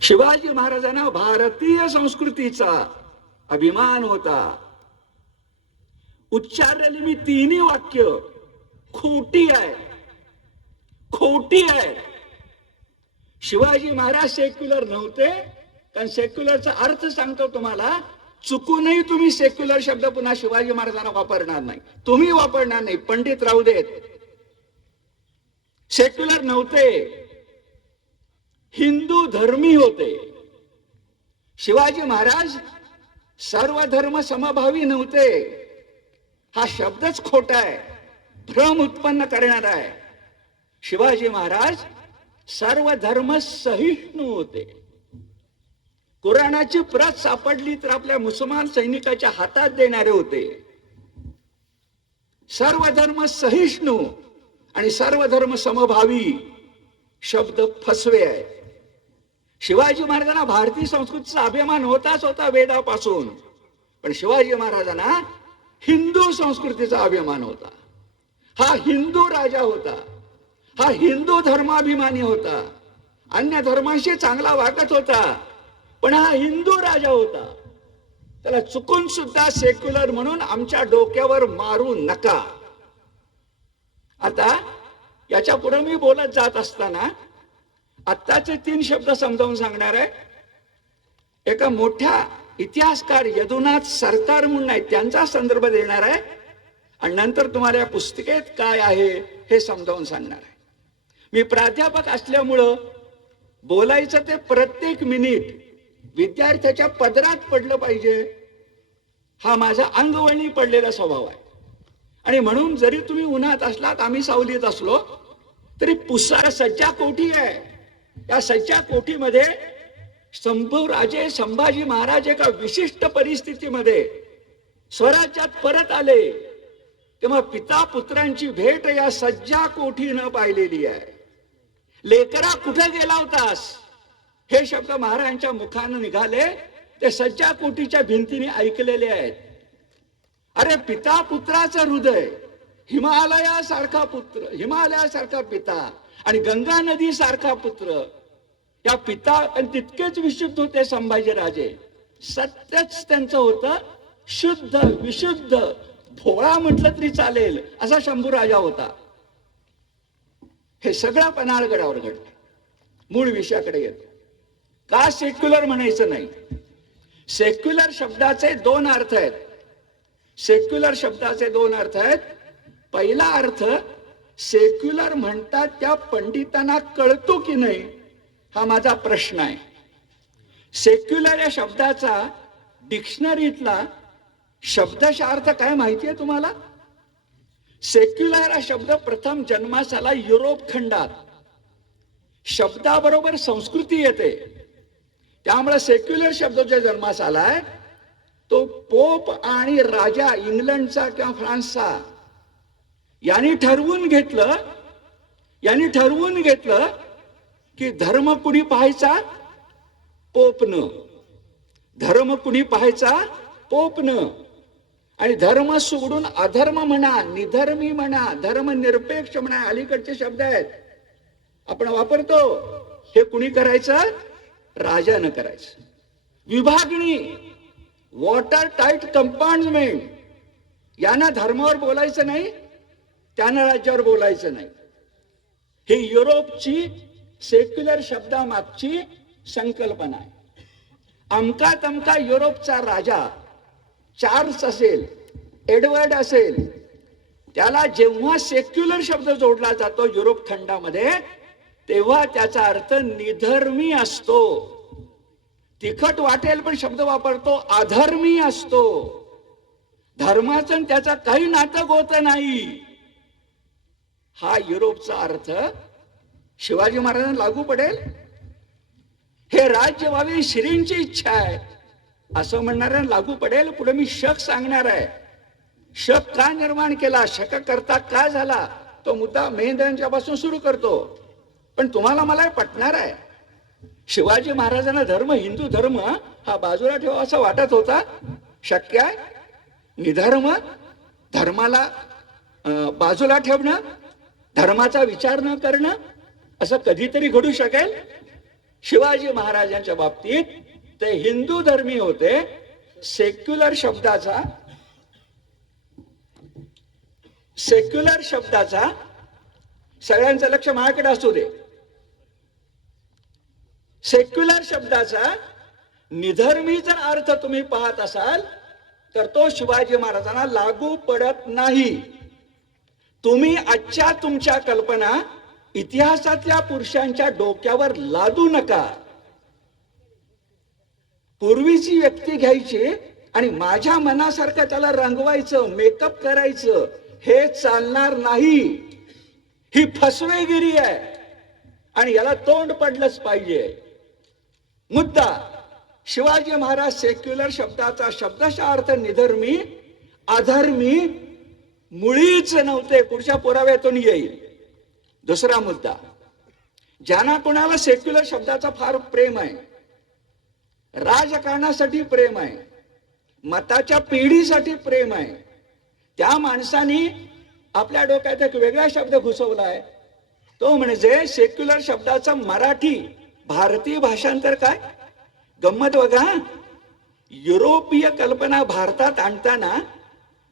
शिवाजी महाराजांना भारतीय संस्कृतीचा अभिमान होता. उच्चारलेली मी तिन्ही वाक्य खोटी आहे, खोटी आहे. शिवाजी महाराज सेक्युलर नव्हते, कारण सेक्युलरचा अर्थ सांगतो तुम्हाला. चुकूनही तुम्ही सेक्युलर शब्द पुन्हा शिवाजी महाराजांना वापरणार नाही, तुम्ही वापरणार नाही, पंडित राहू देत. सेक्युलर नव्हते, हिंदू धर्मी होते. शिवाजी महाराज सर्व धर्म समभावी नव्हते. हा शब्दच खोटा आहे, भ्रम उत्पन्न करणारा आहे. शिवाजी महाराज सर्व धर्म सहिष्णू होते. कुराणाची प्रत सापडली तर आपल्या मुसलमान सैनिकाच्या हातात देणारे होते. सर्व धर्म सहिष्णू आणि सर्व धर्म समभावी शब्द फसवे आहे. शिवाजी महाराजांना भारतीय संस्कृतीचा अभिमान होताच होता वेदापासून, पण शिवाजी महाराजांना हिंदू संस्कृतीचा अभिमान होता. हा हिंदू राजा होता, हा हिंदू धर्माभिमानी होता. अन्य धर्मांशी चांगला वागत होता, पण हा हिंदू राजा होता. त्याला चुकून सुद्धा सेक्युलर म्हणून आमच्या डोक्यावर मारू नका. आता याच्या पुढे मी बोलत जात असताना आत्ताचे 3 शब्द समजावून सांगणार आहे. एका मोठ्या इतिहासकार यदुनाथ सरकार म्हणून आहे, त्यांचा संदर्भ देणार आहे आणि नंतर तुम्हाला या पुस्तिकेत काय आहे हे समजावून सांगणार आहे. मी प्राध्यापक असल्यामुळं बोलायचं ते प्रत्येक मिनिट विद्यार्थ्याच्या पदरात पडलं पाहिजे, हा माझा अंगवळणी पडलेला स्वभाव आहे. आणि म्हणून जरी तुम्ही उन्हात असलात, आम्ही सावलीत असलो तरी पुसारा सज्जा कोठी आहे. या सज्जा कोठीमध्ये संभाजी संभाजी महाराज एका विशिष्ट परिस्थितीमध्ये स्वराज्यात परत आले, तेव्हा पिता पुत्रांची भेट या सज्जा कोठीनं पाहिलेली आहे. लेकरा कुठे गेला होतास हे शब्द महाराजांच्या मुखानं निघाले, ते सज्जा कोठीच्या भिंतीने ऐकलेले आहेत. अरे पिता पुत्राचं हृदय, हिमालयासारखा पुत्र, हिमालयासारखा पिता आणि गंगा नदी सारखा पुत्र, या पिता आणि तितकेच विशुद्ध होते संभाजीराजे. सत्यच त्यांचं होतं, शुद्ध विशुद्ध, भोळा म्हटलं तरी चालेल असा शंभूराजा होता. हे सगळं पन्हाळगडावर घडलं. मूळ विषयाकडे येतो. का सेक्युलर म्हणायचं नाही? सेक्युलर शब्दाचे 2 अर्थ आहेत. सेक्युलर शब्दाचे 2 अर्थ आहेत. पहिला अर्थ, सेक्युलर म्हणतात त्या पंडितांना कळतो की नाही, हा माझा प्रश्न आहे. सेक्युलर या शब्दाचा डिक्शनरीतला शब्दशः अर्थ काय माहिती आहे तुम्हाला? सेक्युलर हा शब्द प्रथम जन्मास आला युरोप खंडात. शब्दाबरोबर संस्कृती येते, त्यामुळे सेक्युलर शब्द जो जन्मास आलाय तो पोप आणि राजा इंग्लंडचा किंवा फ्रान्सचा यांनी ठरवून घेतलं की धर्म कुणी पाहायचा? पोपनं. धर्म कुणी पाहायचा? पोपनं. आणि धर्म सोडून अधर्म म्हणा, निधर्मी म्हणा, धर्मनिरपेक्ष म्हणा, अलीकडचे शब्द आहेत आपण वापरतो, हे कुणी करायचं? राजानं करायचं. विभागणी, वॉटर टाईट कंपार्टमेंट, यांना धर्मावर बोलायचं नाही, त्यांना राज्यावर बोलायचं नाही. ही युरोपची सेक्युलर शब्दामागची संकल्पना आहे. अमका तमका युरोपचा राजा चार्ल्स असेल, एडवर्ड असेल, त्याला जेव्हा सेक्युलर शब्द जोडला जातो युरोप खंडामध्ये, तेव्हा त्याचा अर्थ निधर्मी असतो. तिखट वाटेल पण शब्द वापरतो, अधर्मी असतो. धर्माचं त्याचा काही नातं होत नाही. हा युरोपचा अर्थ शिवाजी महाराजांना लागू पडेल. हे राज्य व्हावे श्रींची इच्छा आहे असं म्हणणाऱ्यांना लागू पडेल. पुढे मी शक सांगणार आहे. शक का निर्माण केला, शक करता का झाला, तो मुद्दा मेंढ्यांच्या पासून सुरू करतो. पण तुम्हाला मला पटणार आहे. शिवाजी महाराजांना धर्म, हिंदू धर्म हा बाजूला ठेवा असं वाटत होता. शक्य आहे? निधर्म, धर्माला बाजूला ठेवणं, धर्माचा विचार न करणं, असं कधीतरी घडू शकेल? शिवाजी महाराजांच्या बाबतीत ते हिंदू धर्मी होते. सेक्युलर शब्दाचा सगळ्यांचं लक्ष माझ्याकडे असू दे. सेक्युलर शब्दाचा निधर्मी जर अर्थ तुम्ही पाहत असाल तर तो शिवाजी महाराजांना लागू पडत नाही. तुम्ही आजच्या तुमच्या कल्पना इतिहासातल्या पुरुषांच्या डोक्यावर लादू नका. पूर्वीची व्यक्ती घ्यायची आणि माझ्या मनासारखं त्याला रंगवायचं, मेकअप करायचं, हे चालणार नाही. ही फसवेगिरी आहे आणि याला तोंड पडलंच पाहिजे. मुद्दा, शिवाजी महाराज सेक्युलर शब्दाचा शब्दशः अर्थ निधर्मी, अधर्मी मुळीच नव्हते. पुढच्या पुराव्यातून येईल. दुसरा मुद्दा, ज्यांना कोणाला सेक्युलर शब्दाचा फार प्रेम आहे, राजकारणासाठी प्रेम आहे, मताच्या पिढीसाठी प्रेम आहे, त्या माणसाने आपल्या डोक्यात एक वेगळा शब्द घुसवलाय. तो म्हणजे सेक्युलर शब्दाचा मराठी भारतीय भाषांतर. काय गंमत बघा, युरोपीय कल्पना भारतात आणताना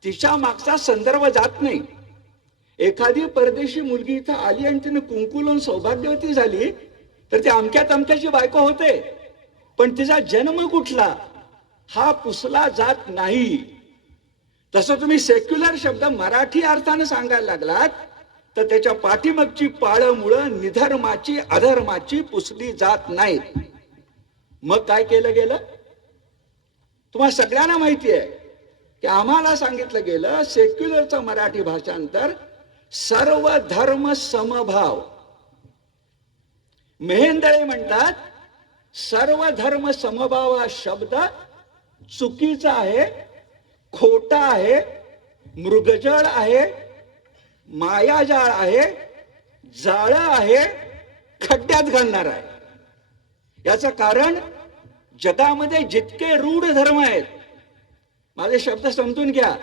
तिच्या मागचा संदर्भ जात नाही. एखादी परदेशी मुलगी इथं आली आणि तिने कुंकू लावून सौभाग्यवती झाली तर ती अमक्या तमक्याची बायको होते, पण तिचा जन्म कुठला हा पुसला जात नाही. तसं तुम्ही सेक्युलर शब्द मराठी अर्थानं सांगायला लागलात तर त्याच्या पाठीमागची पाळमुळं निधर्माची, अधर्माची पुसली जात नाहीत. मग काय केलं गेलं? तुम्हाला सगळ्यांना माहिती आहे की आम्हाला सांगितलं गेलं सेक्युलरचं मराठी भाषांतर सर्व धर्म समभाव. मेहेंदळे म्हणतात सर्व धर्म समभाव हा शब्द चुकीचा आहे, खोटा आहे, मृगजळ आहे, मायाजाळ आहे, जाळ आहे, खड्ड्यात घालणार आहे. याचं कारण जगामध्ये जितके रूढ धर्म आहेत, माझे शब्द समजून घ्या,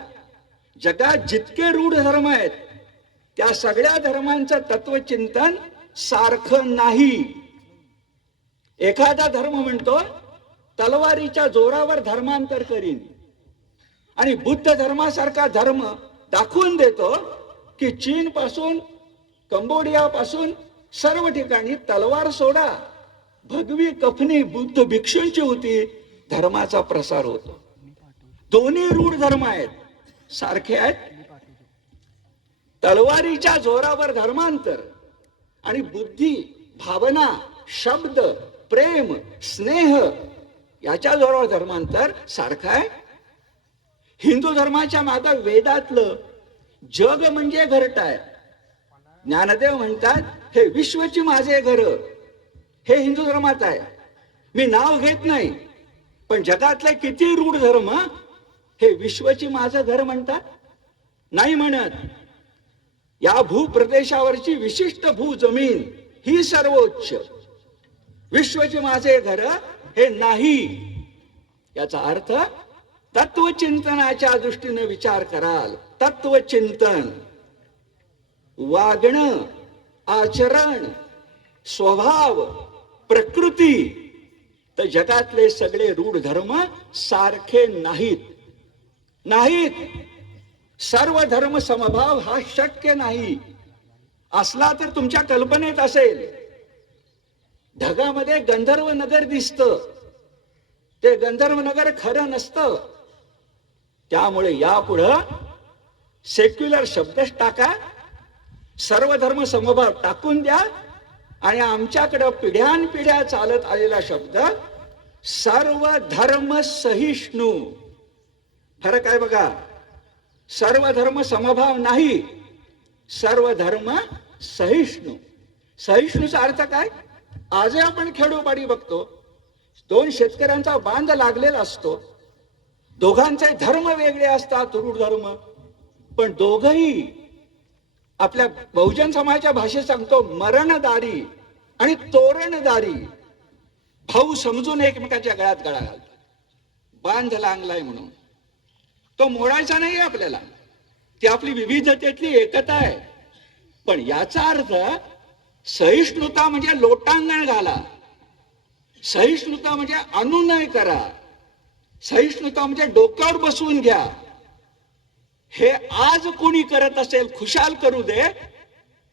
जगात जितके रूढ धर्म आहेत त्या सगळ्या धर्मांचं तत्वचिंतन सारखं नाही. एखादा धर्म म्हणतो तलवारीच्या जोरावर धर्मांतर करीन आणि बुद्ध धर्मासारखा धर्म दाखवून देतो की चीन पासून, कंबोडिया पासून सर्व ठिकाणी तलवार सोडा, भगवी कफनी बुद्ध भिक्षूंची होती, धर्माचा प्रसार होतो. दोन्ही रूढ धर्म आहेत, सारखे आहेत. तलवारीच्या जोरावर धर्मांतर आणि बुद्धी, भावना, शब्द, प्रेम, स्नेह याच्या जोरावर धर्मांतर सारखं आहे. हिंदू धर्माच्या मागे वेदातलं जग म्हणजे घरट आहे. ज्ञानदेव म्हणतात हे विश्वची माझे घर, हे हिंदू धर्मात आहे. मी नाव घेत नाही, पण जगातले किती रूढ धर्म हे विश्वची माझं घर म्हणतात? नाही म्हणत. या भूप्रदेशावरची विशिष्ट भूजमीन ही सर्वोच्च, विश्वचे माझे घर हे नाही. याचा अर्थ तत्वचिंतनाच्या दृष्टीने विचार कराल. तत्वचिंतन, वागणं, आचरण, स्वभाव, प्रकृती, तर जगातले सगळे रूढ धर्म सारखे नाहीत. सर्व धर्म समभाव हा शक्य नाही. असला तर तुमच्या कल्पनेत असेल. ढगामध्ये गंधर्व नगर दिसतं, ते गंधर्व नगर खरं नसतं. त्यामुळे यापुढं सेक्युलर शब्दच टाका, सर्व धर्म समभाव टाकून द्या आणि आमच्याकडे पिढ्यानपिढ्या चालत आलेला शब्द सर्व धर्म सहिष्णू. फरक आहे बघा. सर्व धर्म समभाव नाही, सर्व धर्म सहिष्णू. सहिष्णूचा अर्थ काय? आज आपण खेडोपाडी बघतो, दोन शेतकऱ्यांचा बांध लागलेला असतो, दोघांचे धर्म वेगळे असतात, रूढ धर्म, पण दोघही आपल्या बहुजन समाजाच्या भाषेत सांगतो मरणदारी आणि तोरणदारी. भाऊ समजून एकमेकाच्या गळ्यात गळा घालतात, बांध लागलाय म्हणून. तो मोडायचा नाही आपल्याला, ती आपली विविधतेतली एकता आहे. पण याचा अर्थ सहिष्णुता म्हणजे लोटांगण घाला, सहिष्णुता म्हणजे अनुनय करा, सहिष्णुता म्हणजे डोक्यावर बसवून घ्या. हे आज कोणी करत असेल खुशाल करू दे,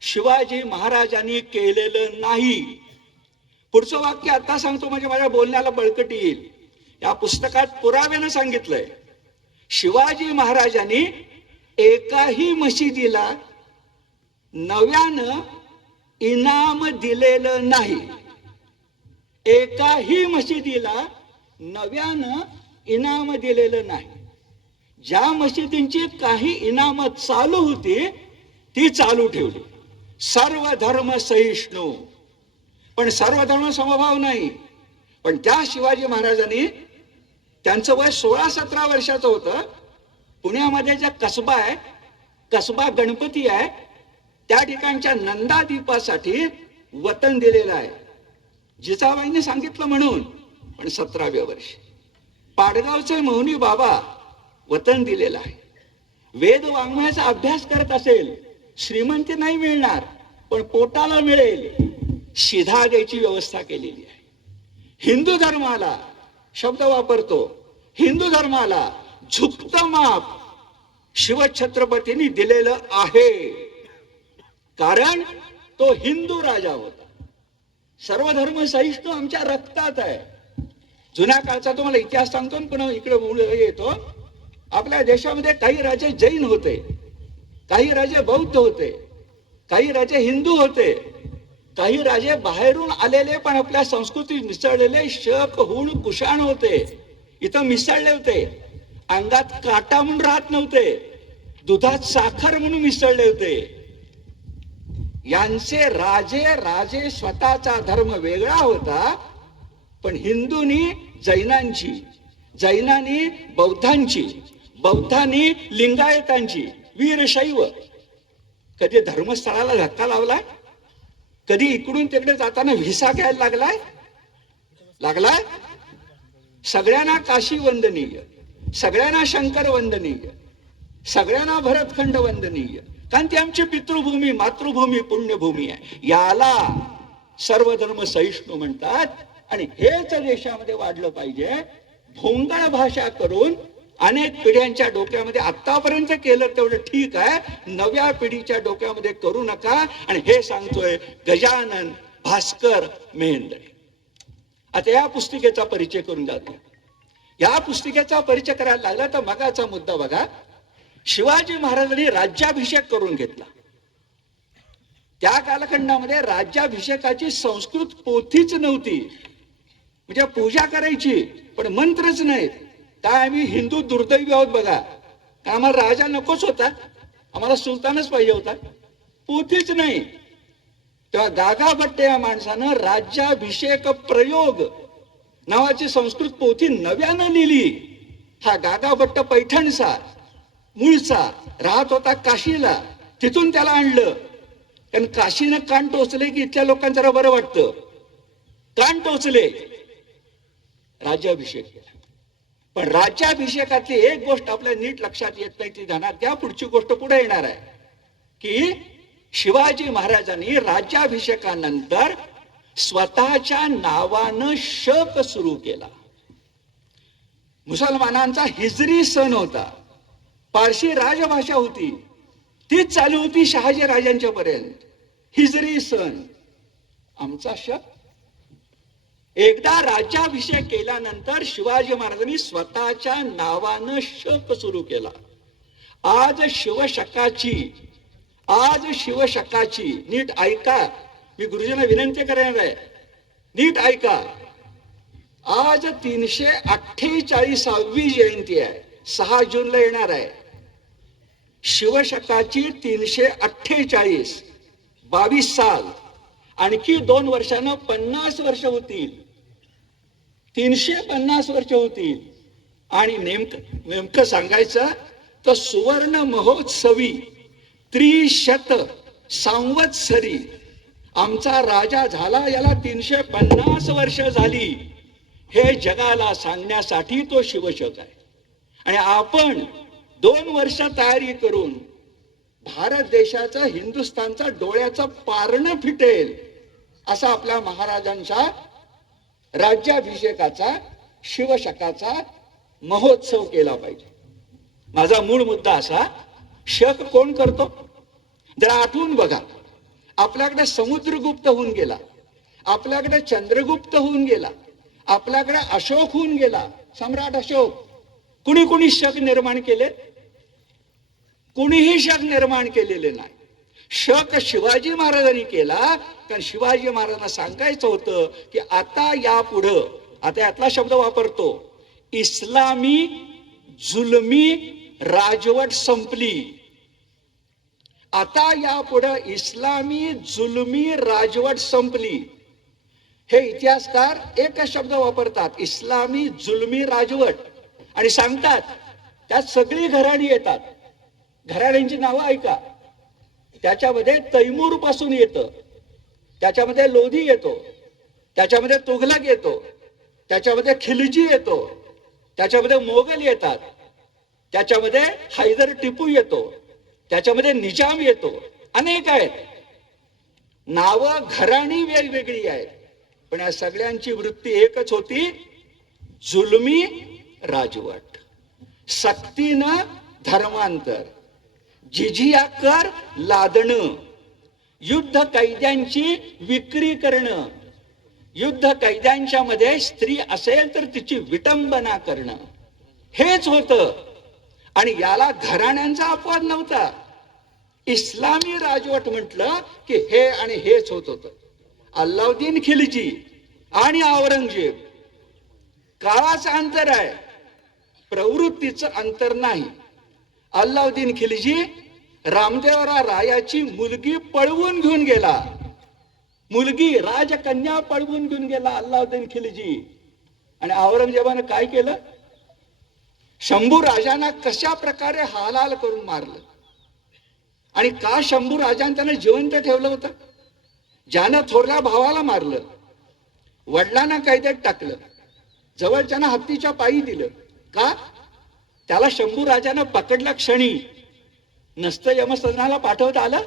शिवाजी महाराजांनी केलेलं नाही. पुढचं वाक्य आता सांगतो म्हणजे माझ्या बोलण्याला बळकटी येईल. या पुस्तकात पुराव्यानं सांगितलंय, शिवाजी महाराजांनी एकाही मशिदीला नव्यानं इनाम दिलेलं नाही. एकाही मशिदीला नव्यानं इनाम दिलेलं नाही. ज्या मशिदींची काही इनाम चालू होती ती चालू ठेवली. सर्व धर्म सहिष्णू, पण सर्व धर्म समभाव नाही. पण त्या शिवाजी महाराजांनी, त्यांचं वय 16-17 वर्षाचं होतं, पुण्यामध्ये ज्या कसबा आहे, कसबा गणपती आहे, त्या ठिकाणच्या नंदादीपासाठी वतन दिलेलं आहे. जिजाबाईंनी सांगितलं म्हणून. पण 17व्या वर्षी पाडगावचे मौनी बाबा वतन दिलेलं आहे. वेद वाङ्मयाचा अभ्यास करत असेल, श्रीमंती नाही मिळणार पण पोटाला मिळेल, शिधा द्यायची व्यवस्था केलेली आहे. हिंदू धर्माला, शब्द वापरतो, हिंदू धर्माला झुकतं माप शिवछत्रपतींनी दिलेलं आहे. कारण तो हिंदू राजा होता. सर्व धर्म सहिष्णू आमच्या रक्तात आहे. जुन्या काळचा तुम्हाला इतिहास सांगतो, पण इकडे येतो. आपल्या देशामध्ये काही राजे जैन होते, काही राजे बौद्ध होते, काही राजे हिंदू होते, काही राजे बाहेरून आलेले पण आपल्या संस्कृतीत मिसळलेले शक, हुळ, कुशाण होते. इथं मिसळले होते. अंगात काटा म्हणून राहत नव्हते, दुधात साखर म्हणून मिसळले होते. यांचे राजे स्वतःचा धर्म वेगळा होता, पण हिंदूंनी जैनांची, जैनांनी बौद्धांची, बौद्धांनी लिंगायतांची, वीरशैव. कधी धर्मस्थळाला धक्का लावलाय? कधी इकडून तिकडे जाताना व्हिसा घ्यायला लागलाय? सगळ्यांना काशी वंदनीय, सगळ्यांना शंकर वंदनीय, सगळ्यांना भरतखंड वंदनीय. कारण ती आमची पितृभूमी, मातृभूमी, पुण्यभूमी आहे. याला सर्व धर्म सहिष्णू म्हणतात. आणि हेच देशामध्ये वाढलं पाहिजे. भोंगळ भाषा करून अनेक पिढ्यांच्या डोक्यामध्ये आतापर्यंत केलं तेवढं ठीक आहे, नव्या पिढीच्या डोक्यामध्ये करू नका. आणि हे सांगतोय गजानन भास्कर मेहेंदळे. आता या पुस्तिकेचा परिचय करून जातो. या पुस्तिकेचा परिचय करायला लागला तर मगाचा मुद्दा बघा. शिवाजी महाराजांनी राज्याभिषेक करून घेतला. त्या कालखंडामध्ये राज्याभिषेकाची संस्कृत पोथीच नव्हती. म्हणजे पूजा करायची पण मंत्रच नाहीत. काय आम्ही हिंदू दुर्दैवी आहोत बघा. का आम्हाला राजा नकोच होता, आम्हाला सुलतानच पाहिजे होता, पोथीच नाही. तेव्हा गागा भट्ट या माणसानं राज्याभिषेक प्रयोग नावाची संस्कृत पोथी नव्यानं लिहिली. हा गागा भट्ट पैठणचा मूळचा, राहत होता काशीला. तिथून त्याला आणलं, कारण काशीनं कान टोचले की इथल्या लोकांना जरा बरं वाटतं. कान टोचले, राज्याभिषेक केला. पण राज्याभिषेकातली एक गोष्ट आपल्या नीट लक्षात येत नाही, ती ध्यानात घ्या. पुढची गोष्ट पुढे येणार आहे की शिवाजी महाराजांनी राज्याभिषेकानंतर स्वतःच्या नावानं शक सुरू केला. मुसलमानांचा हिजरी सण होता, पारशी राजभाषा होती, तीच चालू होती शहाजी राजांच्या पर्यंत. हिजरी सण, आमचा शक. एकदा राज्याभिषेक केल्यानंतर शिवाजी महाराजांनी स्वतःच्या नावानं शक सुरू केला. आज शिवशकाची नीट ऐका. मी गुरुजींना विनंती करणार आहे, नीट ऐका. आज 348वी जयंती आहे, 6 जूनला येणार आहे. शिवशकाची 348, 22 साल. आणखी 2 वर्षानं 50 वर्ष होतील, 350 वर्ष होतील. आणि नेमकं सांगायचं तर सुवर्ण महोत्सवी त्रिशत संवत्सरी आमचा राजा झाला, याला 350 वर्ष झाली. हे जगाला सांगण्यासाठी तो शिवशक आहे. आणि आपण 2 वर्ष तयारी करून भारत देशाचं, हिंदुस्थानचा डोळ्याचं पारणं फिटेल असा आपल्या महाराजांचा राज्याभिषेकाचा शिवशकाचा महोत्सव केला पाहिजे. माझा मूळ मुद्दा असा, शक कोण करतो? जरा आठवून बघा, आपल्याकडे समुद्रगुप्त होऊन गेला, आपल्याकडे चंद्रगुप्त होऊन गेला, आपल्याकडे अशोक होऊन गेला, सम्राट अशोक. कुणी कुणी शक निर्माण केले? कुणीही शक निर्माण केलेले नाही. शक शिवाजी महाराजांनी केला, कारण शिवाजी महाराजांना सांगायचं होतं की आता यापुढं, आता यातला शब्द वापरतो, इस्लामी जुलमी राजवट संपली. आता यापुढं इस्लामी जुलमी राजवट संपली. हे इतिहासकार एकच शब्द वापरतात, इस्लामी जुलमी राजवट, आणि सांगतात त्यात सगळी घराणी येतात. घराण्यांची नावं ऐका. त्याच्यामध्ये तैमूर पासून येतं, त्याच्यामध्ये लोधी येतो, त्याच्यामध्ये तुघलक येतो, त्याच्यामध्ये खिलजी येतो, त्याच्यामध्ये मोगल येतात, त्याच्यामध्ये हैदर टिपू येतो, त्याच्यामध्ये निजाम येतो. अनेक आहेत. नावं घराणी वेगवेगळी आहेत, पण या सगळ्यांची वृत्ती एकच होती, जुलमी राजवट. सक्तीनं धर्मांतर, जिझिया कर लादणं, युद्ध कैद्यांची विक्री करणं, युद्ध कैद्यांच्या मध्ये स्त्री असेल तर तिची विटंबना करणं, हेच होतं. आणि याला घराण्यांचा अपवाद नव्हता. इस्लामी राजवट म्हटलं की हे आणि हेच होत होतं. अल्लाउद्दीन खिलजी आणि औरंगजेब, काळाचं अंतर आहे, प्रवृत्तीचं अंतर नाही. अल्लाउद्दीन खिलजी रामदेवराव रायाची मुलगी पळवून घेऊन गेला, मुलगी राजकन्या पळवून घेऊन गेला अल्लाउद्दीन खिलजी. आणि औरंगजेबानं काय केलं? शंभू राजांना कशा प्रकारे हाल करून मारलं. आणि का शंभू राजांना त्यानं जिवंत ठेवलं होतं? ज्यानं थोरल्या भावाला मारलं, वडिलांना कैदेत टाकलं, जवळच्यानं हत्तीच्या पायी दिलं. का? त्याला शंभू राजानं पकडल्या क्षणी नसतं यमसदनाला पाठवता आलं.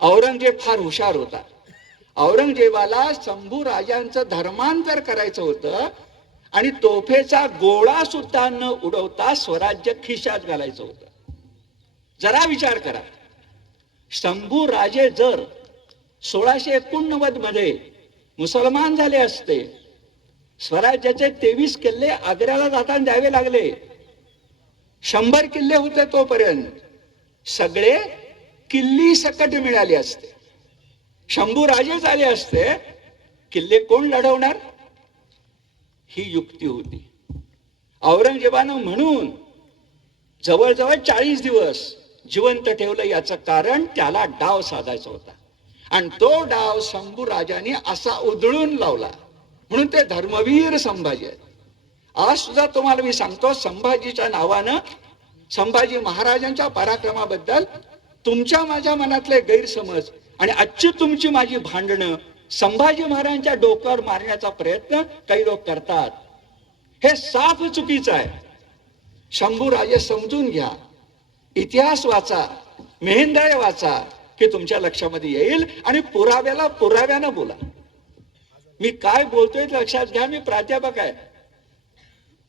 औरंगजेब फार हुशार होता. औरंगजेबाला शंभू राजांचं धर्मांतर करायचं होतं आणि तोफेचा गोळा सुद्धा न उडवता स्वराज्य खिशात घालायचं होतं. जरा विचार करा, शंभू राजे जर 1689 मध्ये मुसलमान झाले असते, स्वराज्याचे 23 किल्ले आग्र्याला जाताना द्यावे लागले. 100 किल्ले होते तोपर्यंत, सगळे किल्ली सकट मिळाले असते. शंभू राजे झाले असते, किल्ले कोण लढवणार? ही युक्ती होती. औरंगजेबानं म्हणून जवळजवळ 40 दिवस जिवंत ठेवलं. याचं कारण त्याला डाव साधायचा होता, आणि तो डाव शंभू राजाने असा उधळून लावला. म्हणून ते धर्मवीर संभाजी आहेत. आज सुद्धा तुम्हाला मी सांगतो, संभाजीच्या नावानं, संभाजी महाराजांच्या पराक्रमाबद्दल तुमच्या माझ्या मनातले गैरसमज आणि आजची तुमची माझी भांडणं संभाजी महाराजांच्या डोक्यावर मारण्याचा प्रयत्न काही लोक करतात. हे साफ चुकीचं आहे. शंभू राजे समजून घ्या, इतिहास वाचा, मेहेंदळे वाचा, की तुमच्या लक्षामध्ये येईल. आणि पुराव्यानं बोला. मी काय बोलतोय लक्षात घ्या. मी प्राध्यापक आहे,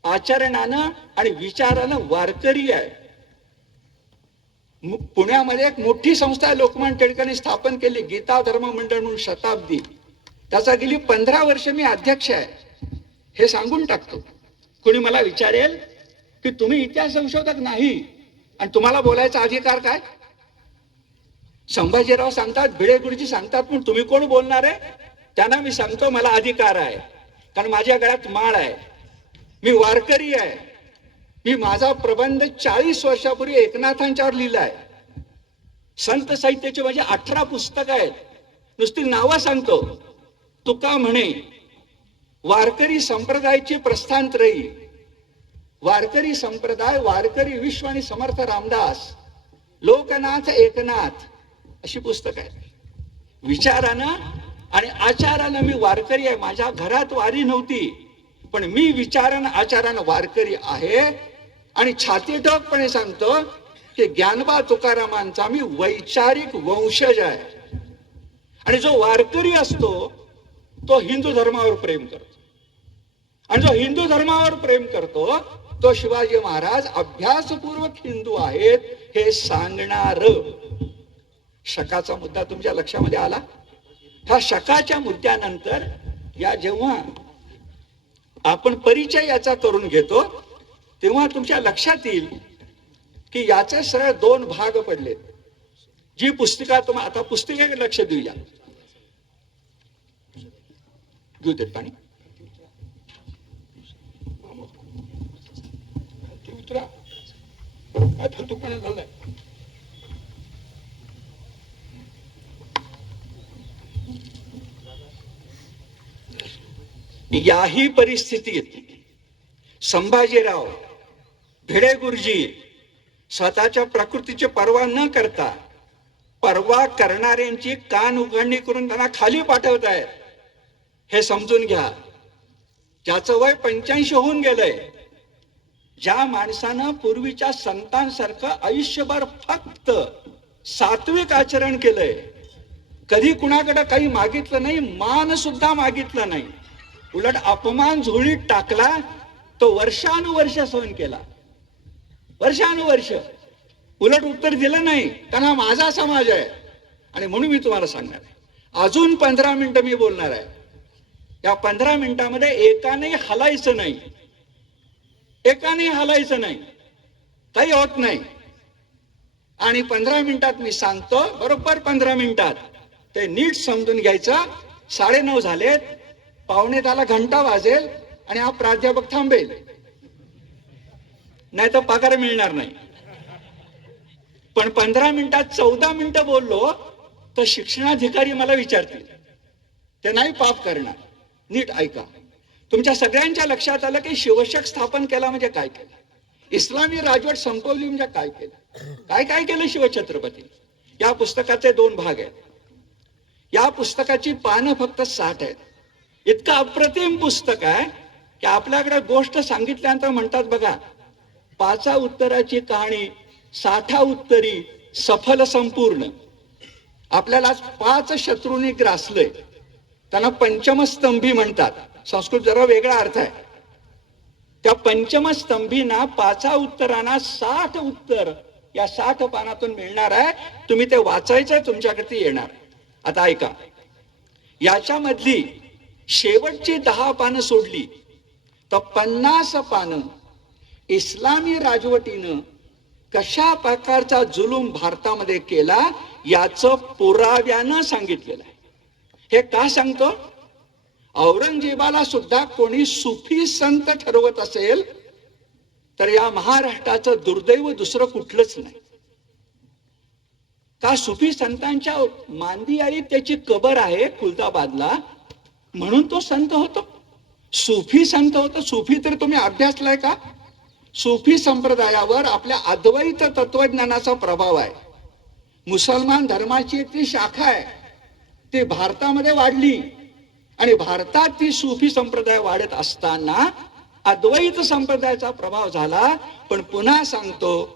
आचरणानं आणि विचारानं वारकरी आहे. पुण्यामध्ये एक मोठी संस्था आहे, लोकमान्य टिळकांनी स्थापन केली, गीता धर्म मंडळ म्हणून, शताब्दी. त्याचा गेली 15 वर्ष मी अध्यक्ष आहे. हे सांगून टाकतो. कुणी मला विचारेल की तुम्ही इतिहास संशोधक नाही आणि तुम्हाला बोलायचा अधिकार काय? संभाजीराव सांगतात, भिडे गुरुजी सांगतात, पण तुम्ही कोण बोलणार आहे? त्यांना मी सांगतो, मला अधिकार आहे, कारण माझ्या गळ्यात माळ आहे, मी वारकरी आहे. मी माझा प्रबंध 40 वर्षापूर्वी एकनाथांच्यावर लिहिलाय. संत साहित्याचे म्हणजे 18 पुस्तक आहेत. नुसती नावं सांगतो. तुका म्हणे, वारकरी संप्रदायाची प्रस्थानत्रयी, वारकरी संप्रदाय, वारकरी विश्व आणि समर्थ रामदास, लोकनाथ एकनाथ, अशी पुस्तक आहेत. विचारानं आणि आचारानं मी वारकरी आहे. माझ्या घरात वारी नव्हती, पण मी विचारानं आचारानं वारकरी आहे. आणि छातीठोकपणे सांगतो की ज्ञानबा तुकारामांचा मी वैचारिक वंशज आहे. आणि जो वारकरी असतो तो हिंदू धर्मावर प्रेम करतो. आणि जो हिंदू धर्मावर प्रेम करतो तो शिवाजी महाराज अभ्यासपूर्वक हिंदू आहेत हे सांगणार. शकाचा मुद्दा तुमच्या लक्षामध्ये आला. ह्या शकाच्या मुद्द्यानंतर या जेव्हा आपण परिचय याचा करून घेतो तेव्हा तुमच्या लक्षात येईल की याचे सरळ दोन भाग पडलेत. जी पुस्तिका तुम्हाला आता पुस्तिकेकडे लक्ष देऊया. घेऊ देत पाणी. काय फालतूपणा झालाय. याही परिस्थितीत संभाजीराव भिडे गुरुजी स्वतःच्या प्रकृतीची पर्वा न करता पर्वा करणाऱ्यांची कान उघडणी करून त्यांना खाली पाठवत आहेत. हे समजून घ्या. ज्याचं वय 85 होऊन गेलंय, ज्या माणसानं पूर्वीच्या संतांसारखं आयुष्यभर फक्त सात्विक आचरण केलंय, कधी कुणाकडे काही मागितलं नाही, मान सुद्धा मागितलं नाही, उलट अपमान झोळीत टाकला, तो वर्षानुवर्ष सहन केला. वर्षानुवर्ष उलट उत्तर दिलं नाही, त्यांना माझा समाज आहे. आणि म्हणून मी तुम्हाला सांगणार आहे, अजून 15 मिनिटं मी बोलणार आहे. या 15 मिनिटांमध्ये एकाने हलायचं नाही, एकाने हलायचं नाही, काही होत नाही. आणि 15 मिनिटात मी सांगतो, बरोबर 15 मिनिटात ते नीट समजून घ्यायचं. 9:30 झालेत, 9:45 घंटा वाजेल आणि हा प्राध्यापक थांबेल, नाही तर पगार मिळणार नाही. पण 15 मिनिटात 14 मिनिटं बोललो तर शिक्षणाधिकारी मला विचारतील, ते नाही पाप करणार. नीट ऐका. तुमच्या सगळ्यांच्या लक्षात आलं की शिवशक स्थापन केला म्हणजे काय केलं, इस्लामी राजवट संपवली म्हणजे काय केलं, काय काय केलं शिवछत्रपती. या पुस्तकाचे 2 भाग आहेत. या पुस्तकाची पानं फक्त 60 आहेत. इतकं अप्रतिम पुस्तक आहे की आपल्याकडे गोष्ट सांगितल्यानंतर म्हणतात बघा, 5 उत्तराची कहाणी 60 उत्तरी सफल संपूर्ण. आपल्याला 5 शत्रूंनी ग्रासलंय, त्यांना पंचमस्तंभी म्हणतात. संस्कृत जरा वेगळा अर्थ आहे. त्या पंचमस्तंभींना 5 उत्तरांना 60 उत्तर या 60 पानातून मिळणार आहे. तुम्ही ते वाचायचं, तुमच्याकडे येणार. आता ऐका, याच्यामधली शेवटची 10 पानं सोडली तर 50 पानं इस्लामी राजवटीनं कशा प्रकारचा जुलूम भारतामध्ये केला याचं पुराव्यानं सांगितलेलं आहे. हे का सांगतो? औरंगजेबाला सुद्धा कोणी सुफी संत ठरवत असेल तर या महाराष्ट्राचं दुर्दैव दुसरं कुठलंच नाही. का सुफी संतांच्या मांदियाळीत त्याची कबर आहे खुलताबादला, म्हणून तो संत होतो, सुफी संत होतो. सुफी तर तुम्ही अभ्यासलाय का? सुफी संप्रदायावर आपल्या अद्वैत तत्वज्ञानाचा प्रभाव आहे. मुसलमान धर्माची एक ती शाखा आहे, ती भारतामध्ये वाढली आणि भारतात ती सुफी संप्रदाय वाढत असताना अद्वैत संप्रदायाचा प्रभाव झाला. पण पुन्हा सांगतो,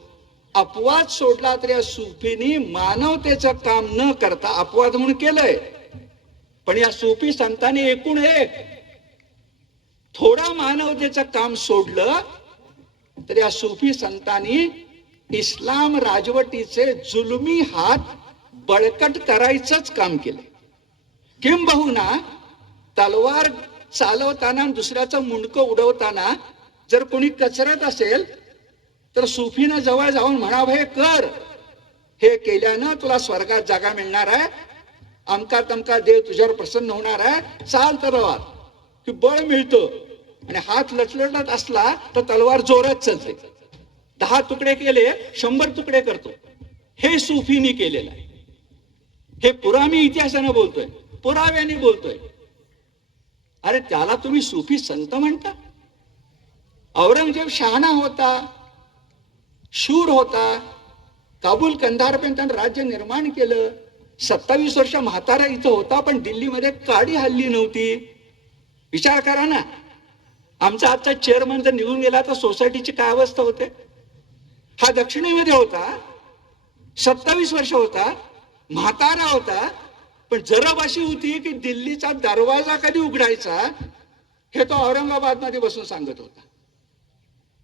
अपवाद सोडला तर या सुफीनी मानवतेचं काम न करता अपवाद म्हणून केलंय. पण या सुफी संतांनी एकूण एक थोडा मानवतेचं काम सोडलं तर या सुफी संतांनी इस्लाम राजवटीचे जुलमी हात बळकट करायचंच काम केलं. किंबहुना तलवार चालवताना दुसऱ्याचं मुंडकं उडवताना जर कोणी कचरत असेल तर सुफीनं जवळ जाऊन म्हणावं, हे कर, हे केल्यानं तुला स्वर्गात जागा मिळणार आहे, अमका तमका देव तुझ्यावर प्रसन्न होणार आहे, चाल तलवार की बळ मिळतं. आणि हात लटलटत असला तर तलवार जोरात चालते. 10 तुकडे केले 100 तुकडे करतो. हे सुफीनी केलेलं आहे. हे पुरामी इतिहासानं बोलतोय, पुराव्याने बोलतोय. अरे त्याला तुम्ही सुफी संत म्हणता? औरंगजेब शहाणा होता, शूर होता, काबूल कंधारपर्यंत राज्य निर्माण केलं. 27 वर्ष म्हातारा इथं होता, पण दिल्लीमध्ये काडी हल्ली नव्हती. विचार करा ना, आमचा आजचा चेअरमन जर निघून गेला तर सोसायटीची काय अवस्था होते. हा दक्षिणेमध्ये होता, 27 वर्ष होता, म्हातारा होता, पण जरब अशी होती की दिल्लीचा दरवाजा कधी उघडायचा हे तो औरंगाबाद मध्ये बसून सांगत होता.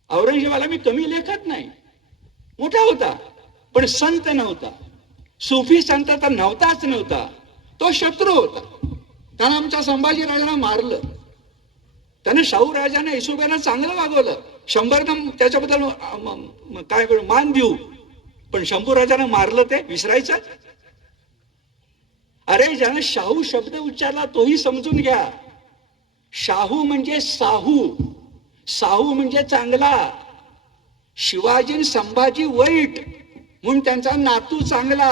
औरंगजेबाला मी कमी लेखत नाही, मोठा होता पण संत नव्हता. सुफी संत तर नव्हताच नव्हता, तो शत्रू होता. त्यानं आमच्या संभाजीराजांना मारलं, त्याने शाहू राजाने येसुबाईला चांगलं वागवलं, 100 त्याच्याबद्दल काय मान देऊ, पण शंभू राजाने मारलं ते विसरायचं? अरे ज्याने शाहू शब्द उच्चारला तोही समजून घ्या. शाहू म्हणजे साहू, साहू म्हणजे चांगला. शिवाजी संभाजी वाईट म्हणून त्यांचा नातू चांगला.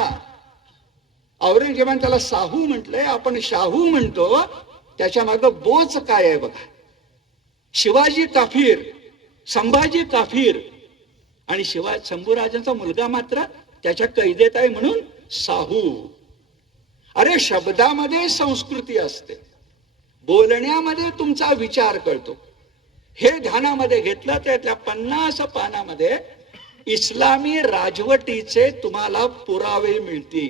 औरंगजेबाने त्याला साहू म्हटलंय, आपण शाहू म्हणतो. त्याच्या मागं बोच काय आहे बघा. शिवाजी काफीर, संभाजी काफीर, आणि शंभूराजांचा मुलगा मात्र त्याच्या कैदेत आहे म्हणून साहू. अरे शब्दामध्ये संस्कृती असते, बोलण्यामध्ये तुमचा विचार कळतो. हे ध्यानामध्ये घेतलं तर त्यातल्या 50 पानामध्ये इस्लामी राजवटीचे तुम्हाला पुरावे मिळतील.